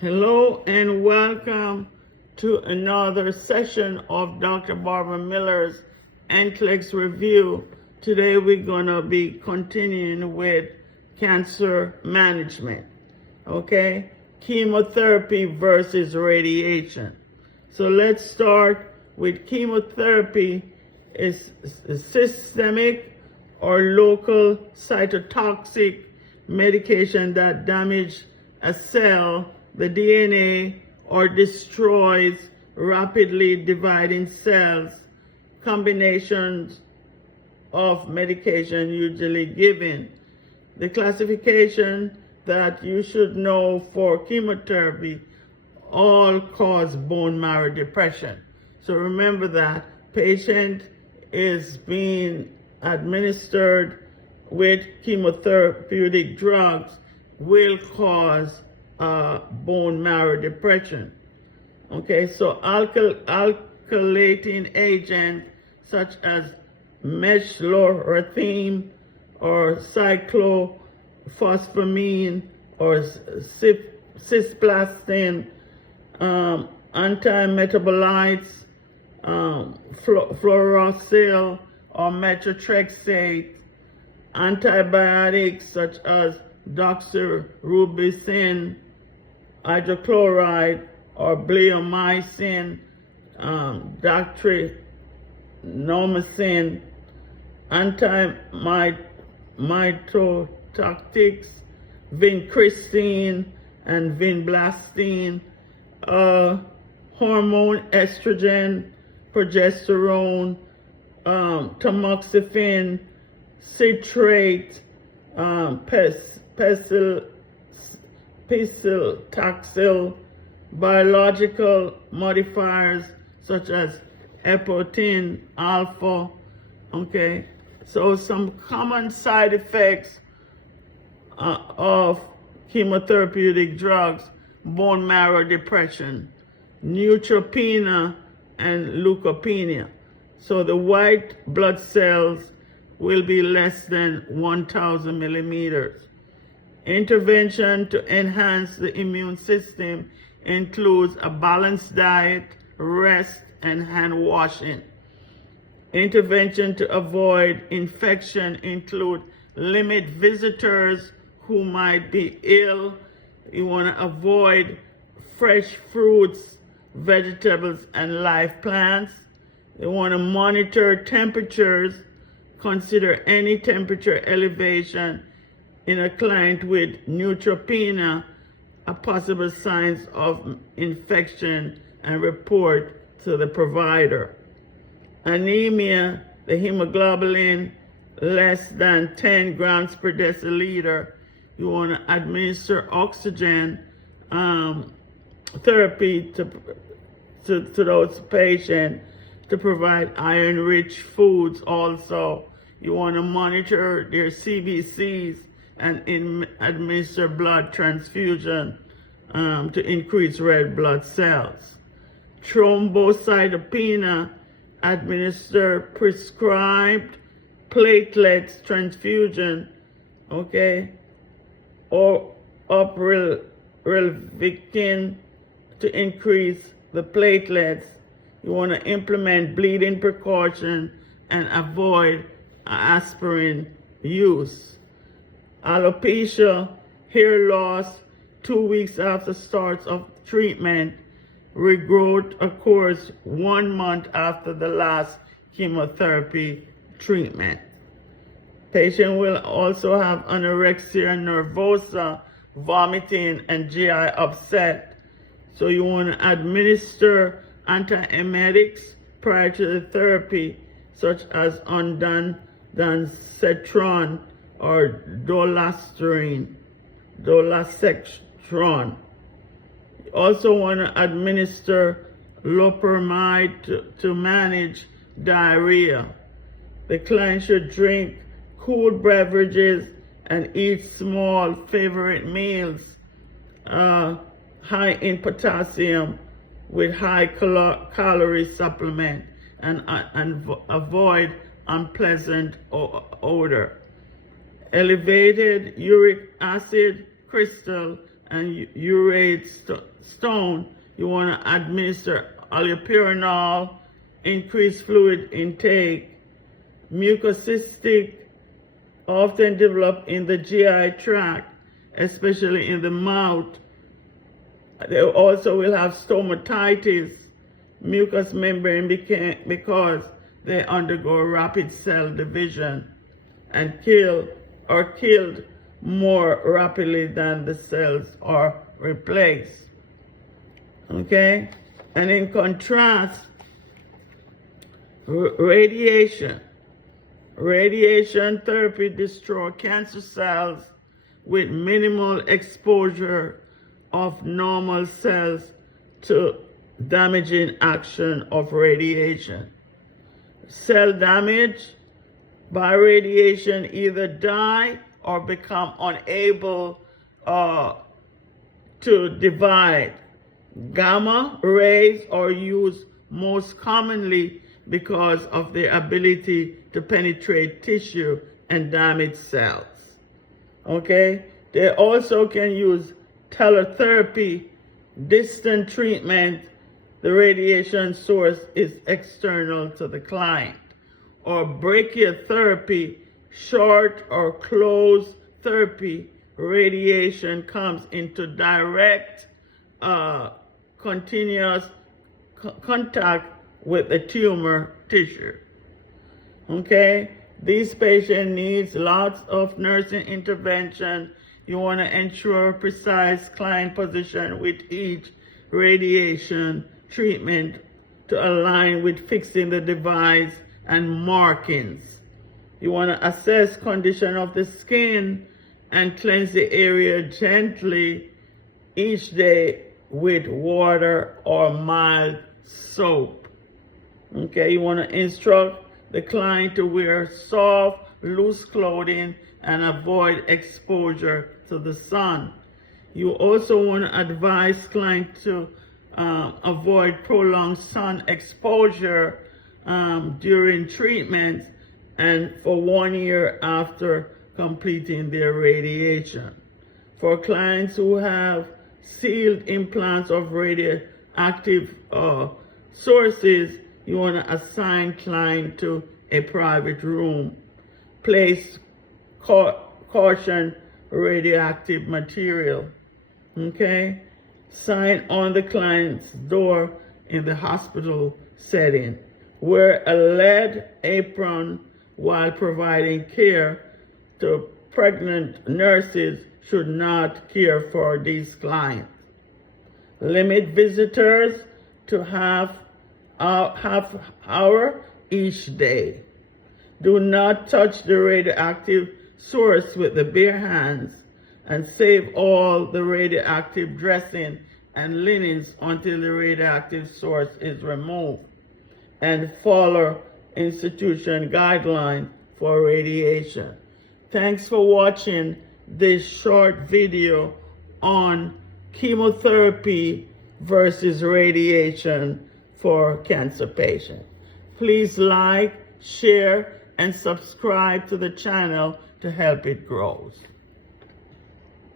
Hello and welcome to another session of Dr. Barbara Miller's NCLEX review. Today we're going to be continuing with cancer management, okay? Chemotherapy versus radiation. So let's start with chemotherapy. Is systemic or local cytotoxic medication that damage a cell, the DNA, or destroys rapidly dividing cells. Combinations of medication usually given. The classification that you should know for chemotherapy all cause bone marrow depression. So remember that patient is being administered with chemotherapeutic drugs will cause bone marrow depression. Okay, so alkylating agents such as meshlorethine or cyclophosphamine or cisplatin, antimetabolites, fluorouracil or methotrexate, antibiotics such as doxorubicin, hydrochloride or bleomycin, doctrinomycin, antimitotoxics, vincristine and vinblastine, hormone estrogen, progesterone, tamoxifen, citrate, paclitaxel, biological modifiers such as epotin alpha. Okay, so some common side effects of chemotherapeutic drugs: bone marrow depression, neutropenia, and leukopenia. So the white blood cells will be less than 1,000 millimeters. Intervention to enhance the immune system includes a balanced diet, rest, and hand washing. Intervention to avoid infection include limit visitors who might be ill. You want to avoid fresh fruits, vegetables, and live plants. You want to monitor temperatures. Consider any temperature elevation in a client with neutropenia a possible signs of infection and report to the provider. Anemia, the hemoglobin less than 10 grams per deciliter. You want to administer oxygen therapy to those patients to provide iron-rich foods also. You want to monitor their CBCs and administer blood transfusion to increase red blood cells. Thrombocytopenia, administer prescribed platelets transfusion, okay, or uprilvictin to increase the platelets. You want to implement bleeding precaution and avoid aspirin use. Alopecia, hair loss 2 weeks after start of treatment. Regrowth occurs 1 month after the last chemotherapy treatment. Patient will also have anorexia nervosa, vomiting, and GI upset. So you want to administer antiemetics prior to the therapy, such as ondansetron or dolasetron. You also want to administer loperamide to manage diarrhea. The client should drink cool beverages and eat small favorite meals high in potassium with high calorie supplement and avoid unpleasant odor. Elevated uric acid crystal and urate stone, you want to administer allopurinol, increase fluid intake. Mucocystic often develop in the GI tract, especially in the mouth. They also will have stomatitis, mucous membrane because they undergo rapid cell division and killed more rapidly than the cells are replaced. Okay? And in contrast, radiation therapy destroys cancer cells with minimal exposure of normal cells to damaging action of radiation. Cell damage by radiation either die or become unable to divide. Gamma rays are used most commonly because of their ability to penetrate tissue and damage cells. Okay? They also can use teletherapy, distant treatment. The radiation source is external to the client. Or brachytherapy, short or closed therapy, radiation comes into direct continuous contact with the tumor tissue. Okay? These patients need lots of nursing intervention. You want to ensure precise client position with each radiation treatment to align with fixing the device and markings. You want to assess condition of the skin and cleanse the area gently each day with water or mild soap. Okay, you want to instruct the client to wear soft, loose clothing and avoid exposure to the sun. You also want to advise clients to avoid prolonged sun exposure during treatment and for 1 year after completing their radiation. For clients who have sealed implants of radioactive sources, you want to assign client to a private room. Place caution radioactive material. Okay? Sign on the client's door in the hospital setting. Wear a lead apron while providing care to pregnant nurses should not care for these clients. Limit visitors to half hour each day. Do not touch the radioactive source with the bare hands, and save all the radioactive dressing and linens until the radioactive source is removed. And follow institution guidelines for radiation. Thanks for watching this short video on chemotherapy versus radiation for cancer patients. Please like, share, and subscribe to the channel to help it grow.